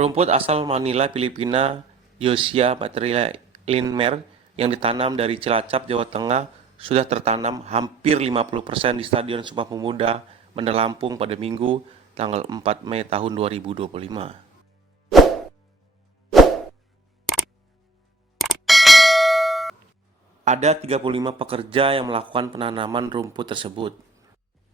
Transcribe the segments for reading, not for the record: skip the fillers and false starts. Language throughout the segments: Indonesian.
Rumput asal Manila, Filipina, Yosia Material Linmer yang ditanam dari Cilacap, Jawa Tengah sudah tertanam hampir 50% di Stadion Sumpah Pemuda, Bandar Lampung pada Minggu, tanggal 4 Mei tahun 2025. Ada 35 pekerja yang melakukan penanaman rumput tersebut.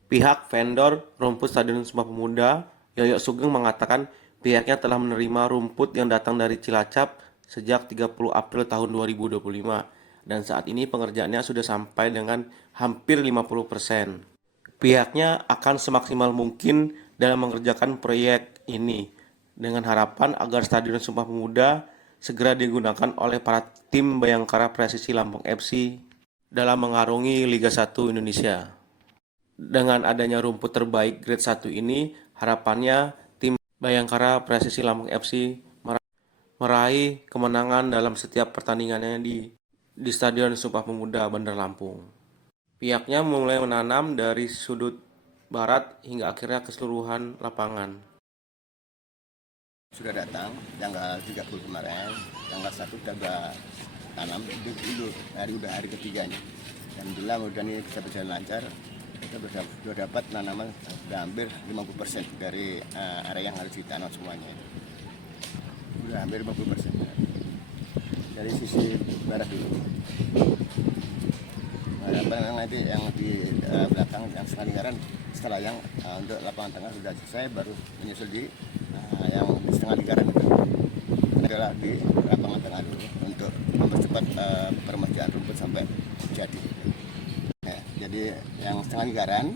Pihak vendor rumput Stadion Sumpah Pemuda, Yoyo Sugeng, mengatakan pihaknya telah menerima rumput yang datang dari Cilacap sejak 30 April tahun 2025 dan saat ini pengerjaannya sudah sampai dengan hampir 50%. Pihaknya akan semaksimal mungkin dalam mengerjakan proyek ini dengan harapan agar Stadion Sumpah Pemuda segera digunakan oleh para tim Bayangkara Presisi Lampung FC dalam mengarungi Liga 1 Indonesia. Dengan adanya rumput terbaik grade 1 ini, harapannya tim Bayangkara Presisi Lampung FC meraih kemenangan dalam setiap pertandingannya di Stadion Sumpah Pemuda Bandar Lampung. Pihaknya mulai menanam dari sudut barat hingga akhirnya keseluruhan lapangan. Sudah datang tanggal 30 kemarin, tanggal 1 kita tanam dulu, udah hari ketiganya. Dan bila udah nih bisa berjalan lancar, kita sudah dapat tanaman sudah hampir 50% dari area yang harus ditanam semuanya. Sudah hampir 50%. Dari sisi barat dulu. Nanti yang di belakang yang setengah lingkaran setelah yang untuk lapangan tengah sudah selesai, baru menyusul di yang setengah lingkaran itu adalah di lapangan tengah dulu untuk mempercepat permajaan rumput sampai jadi. Ya, jadi yang setengah lingkaran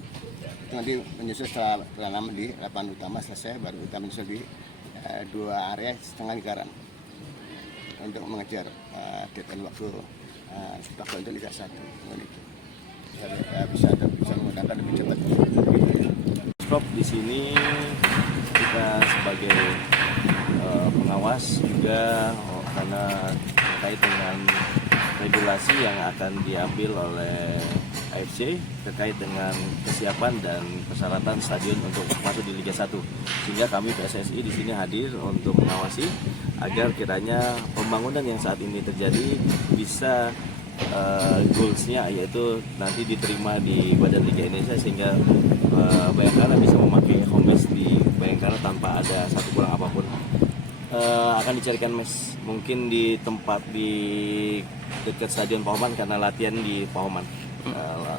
itu nanti menyusul setelah tanam di lapangan utama selesai, baru kita menyusul di dua area setengah lingkaran untuk mengejar deadline waktu sepak untuk Liga 1. Bisa menggunakan lebih cepat. Stop di sini kita sebagai pengawas juga karena terkait dengan regulasi yang akan diambil oleh AFC terkait dengan kesiapan dan persyaratan stadion untuk masuk di Liga 1. Sehingga kami PSSI di sini hadir untuk mengawasi agar kiranya pembangunan yang saat ini terjadi bisa goalsnya yaitu nanti diterima di Badan Liga Indonesia sehingga Bayangkara bisa memakai home base di Bayangkara tanpa ada satu kurang apapun. Akan dicarikan mes mungkin di tempat di dekat Stadion Pahoman karena latihan di Pahoman.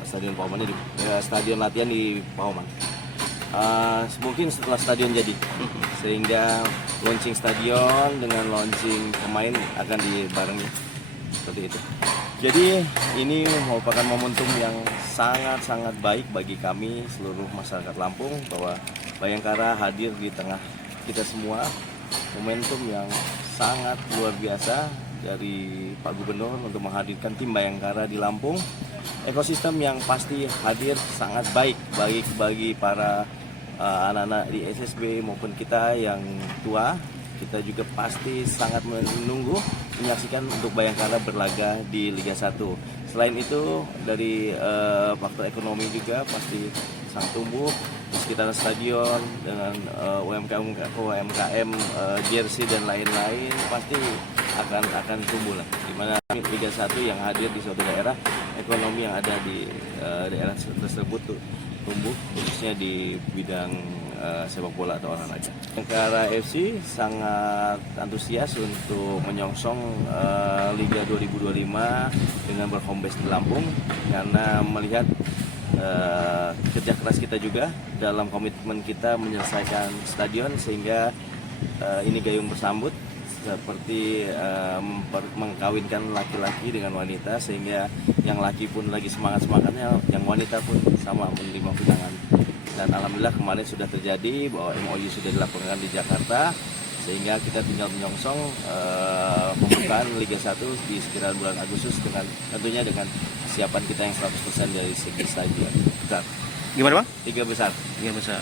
Stadion Pahoman di stadion latihan di Pahoman. Mungkin setelah stadion jadi sehingga launching stadion dengan launching pemain akan dibarengi seperti itu. Jadi ini merupakan momentum yang sangat-sangat baik bagi kami seluruh masyarakat Lampung bahwa Bayangkara hadir di tengah kita semua. Momentum yang sangat luar biasa dari Pak Gubernur untuk menghadirkan tim Bayangkara di Lampung. Ekosistem yang pasti hadir sangat baik bagi para anak-anak di SSB maupun kita yang tua. Kita juga pasti sangat menunggu menyaksikan untuk Bayangkara berlaga di Liga 1. Selain itu dari faktor ekonomi juga pasti sangat tumbuh di sekitar stadion dengan UMKM, jersey dan lain-lain pasti akan tumbuh lah. Dimana Liga 1 yang hadir di suatu daerah, ekonomi yang ada di daerah tersebut tumbuh khususnya di bidang sepak bola atau olahraga. Bayangkara FC sangat antusias untuk menyongsong Liga 2025 dengan berhome base di Lampung karena melihat kerja keras kita juga dalam komitmen kita menyelesaikan stadion sehingga ini gayung bersambut seperti mengkawinkan laki-laki dengan wanita sehingga yang laki pun lagi semangat-semangatnya, yang wanita pun sama menerima undangan. Dan alhamdulillah kemarin sudah terjadi bahwa MOU sudah dilakukan di Jakarta sehingga kita tinggal menyongsong pembukaan Liga 1 di sekitar bulan Agustus dengan tentunya dengan kesiapan kita yang 100% dari segi stadion. Gimana Bang? Tiga besar. Tiga besar.